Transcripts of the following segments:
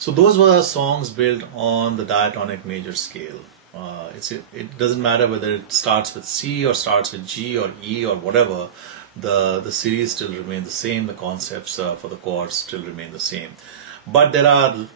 So those were songs built on the diatonic major scale. It doesn't matter whether it starts with C or starts with G or E or whatever. The series still remain the same. The concepts for the chords still remain the same. But there are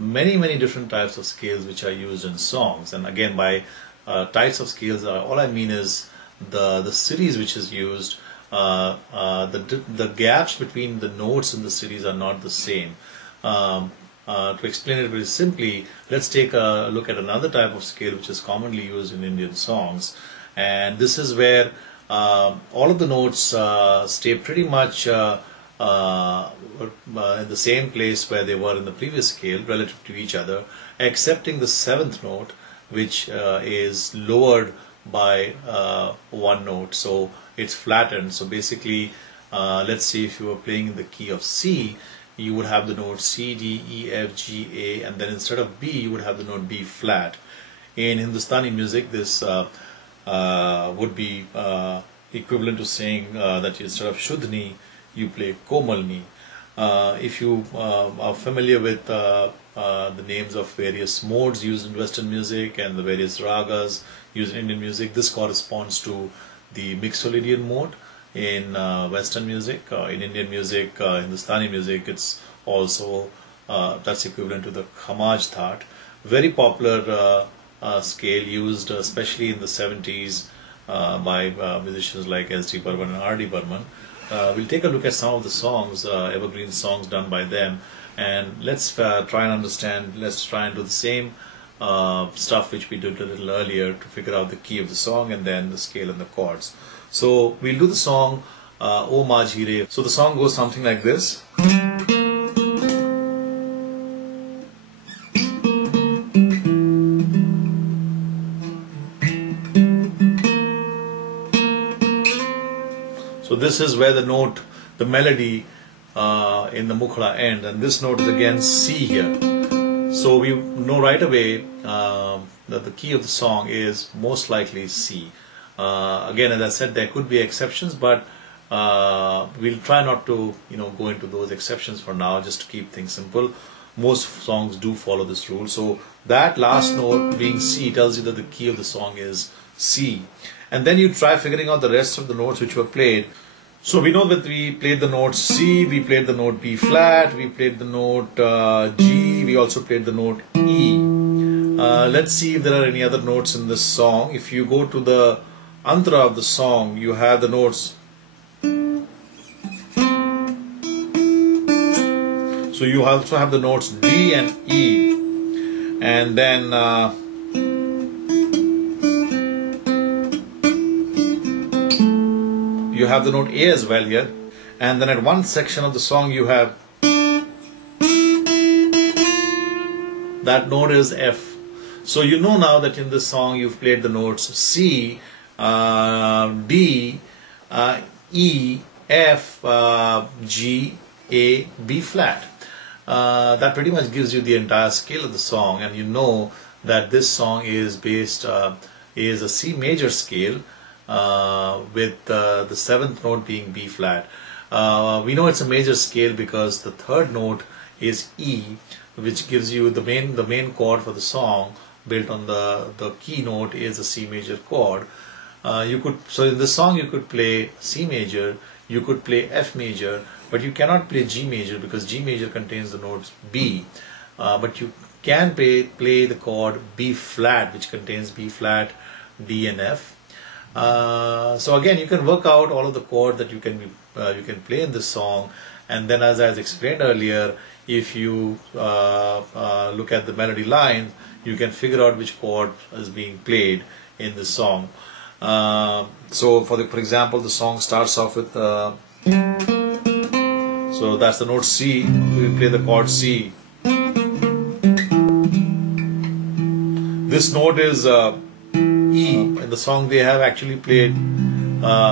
many different types of scales which are used in songs. And again, by types of scales, all I mean is the series which is used. The gaps between the notes in the series are not the same. To explain it very simply, let's take a look at another type of scale which is commonly used in Indian songs, and this is where all of the notes stay pretty much in the same place where they were in the previous scale relative to each other, excepting the seventh note, which is lowered by one note, so it's flattened. So basically, let's say if you were playing in the key of C, you would have the note C, D, E, F, G, A, and then instead of B, you would have the note B flat. In Hindustani music, this would be equivalent to saying that instead of Shuddhni, you play Komalni. If you are familiar with the names of various modes used in Western music and the various ragas used in Indian music, this corresponds to the Mixolydian mode in Western music. In Indian music, Hindustani music, it's also that's equivalent to the Khamaj Thaat. Very popular scale used especially in the 70s by musicians like S.D. Burman and R.D. Burman. We'll take a look at some of the songs, evergreen songs done by them, and let's try and understand, let's try and do the same stuff which we did a little earlier to figure out the key of the song and then the scale and the chords. So we'll do the song O Majhi Re. So the song goes something like this. So this is where the note, the melody in the Mukhla ends, and this note is again C here. So we know right away that the key of the song is most likely C. Again, as I said, there could be exceptions, but we'll try not to go into those exceptions for now, just to keep things simple. Most songs do follow this rule. So that last note being C tells you that the key of the song is C. And then you try figuring out the rest of the notes which were played. So we know that we played the note C, we played the note B flat, we played the note G, we also played the note E. Let's see if there are any other notes in this song. If you go to the Antara of the song, you have the notes. So you also have the notes D and E, and then you have the note A as well here, and then at one section of the song you have that note is F. So you know now that in this song you've played the notes C, D, E, F, G, A, B flat. That pretty much gives you the entire scale of the song, and you know that this song is based is a C major scale with the seventh note being B flat. We know it's a major scale because the third note is E, which gives you the main chord for the song built on the key note is a C major chord. So in this song you could play C major, you could play F major, but you cannot play G major because G major contains the notes B. But you can play the chord B flat, which contains B flat, D and F. So again, you can work out all of the chords that you can play in this song, and then, as I explained earlier, if you look at the melody line, you can figure out which chord is being played in this song. So for example, the song starts off with so that's the note C. We play the chord C. This note is E. In the song they have actually played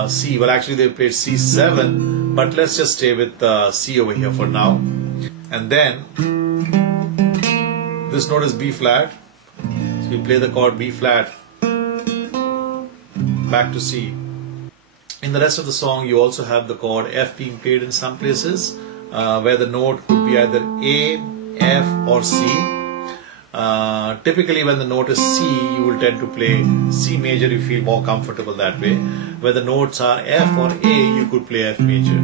C. Well, actually they played C7, but let's just stay with C over here for now. And then this note is B flat. So we play the chord B flat back to C. In the rest of the song you also have the chord F being played in some places where the note could be either A F or C. Typically when the note is C, you will tend to play C major, you feel more comfortable that way. Where the notes are F or A, you could play F major.